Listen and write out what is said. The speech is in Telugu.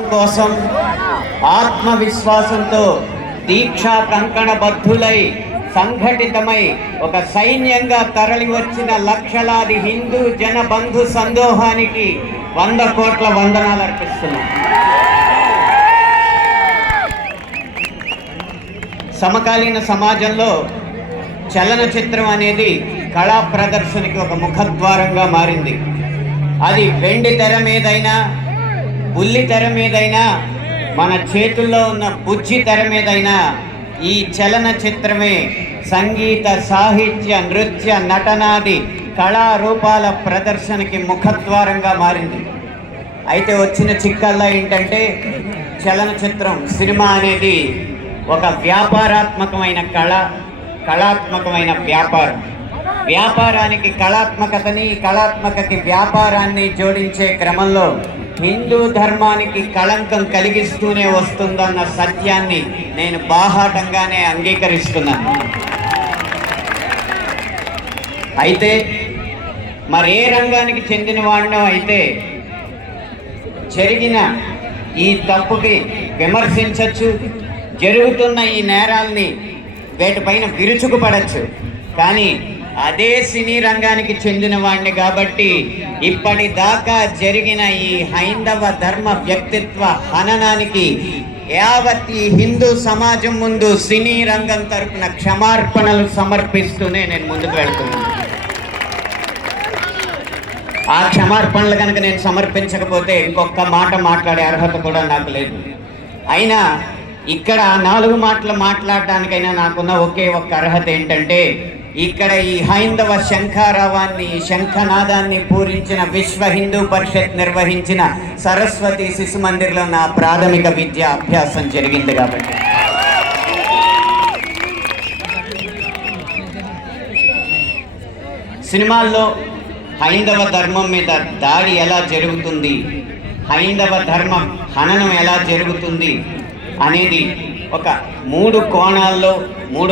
కోసం ఆత్మవిశ్వాసంతో దీక్షా కంకణబద్ధులై సంఘటితమై ఒక సైన్యంగా తరలి వచ్చిన లక్షలాది హిందూ జన బంధు సందోహానికి 100 కోట్ల వందనాలు అర్పిస్తున్నాం. సమకాలీన సమాజంలో చలనచిత్రం అనేది కళా ప్రదర్శనకి ఒక ముఖద్వారంగా మారింది. అది వెండి తెర మీదైనా, బుల్లి తెర మీదైనా, మన చేతుల్లో ఉన్న బుజ్జి తెర మీదైనా ఈ చలనచిత్రమే సంగీత, సాహిత్య, నృత్య, నటనాది కళారూపాల ప్రదర్శనకి ముఖద్వారంగా మారింది. అయితే వచ్చిన చిక్కల్లా ఏంటంటే చలనచిత్రం, సినిమా అనేది ఒక వ్యాపారాత్మకమైన కళాత్మకమైన వ్యాపారం. వ్యాపారానికి కళాత్మకతని, కళాత్మకకి వ్యాపారాన్ని జోడించే క్రమంలో హిందూ ధర్మానికి కళంకం కలిగిస్తూనే వస్తుందన్న సత్యాన్ని నేను బాహాటంగానే అంగీకరిస్తున్నాను. అయితే మరే రంగానికి చెందిన వాడినో అయితే జరిగిన ఈ తప్పుకి విమర్శించవచ్చు, జరుగుతున్న ఈ నేరాల్ని వీటిపైన విరుచుకుపడచ్చు. కానీ అదే సినీ రంగానికి చెందిన వాడిని కాబట్టి ఇప్పటిదాకా జరిగిన ఈ హైందవ ధర్మ వ్యక్తిత్వ హననానికి యావత్ ఈ హిందూ సమాజం ముందు సినీ రంగం తరపున క్షమార్పణలు సమర్పిస్తూనే నేను ముందుకు వెళ్తున్నాను. ఆ క్షమార్పణలు కనుక నేను సమర్పించకపోతే ఇంకొక మాట మాట్లాడే అర్హత కూడా నాకు లేదు. అయినా ఇక్కడ 4 మాటలు మాట్లాడడానికైనా నాకున్న ఒకే ఒక్క అర్హత ఏంటంటే, ఇక్కడ ఈ హైందవ శంఖారావాన్ని, శంఖనాదాన్ని పూరించిన విశ్వ హిందూ పరిషత్ నిర్వహించిన సరస్వతి శిశు మందిర్లో నా ప్రాథమిక విద్యా అభ్యాసం జరిగింది కాబట్టి. సినిమాల్లో హైందవ ధర్మం మీద దాడి ఎలా జరుగుతుంది, హైందవ ధర్మం హననం ఎలా జరుగుతుంది అనేది ఒక 3 కోణాల్లో 3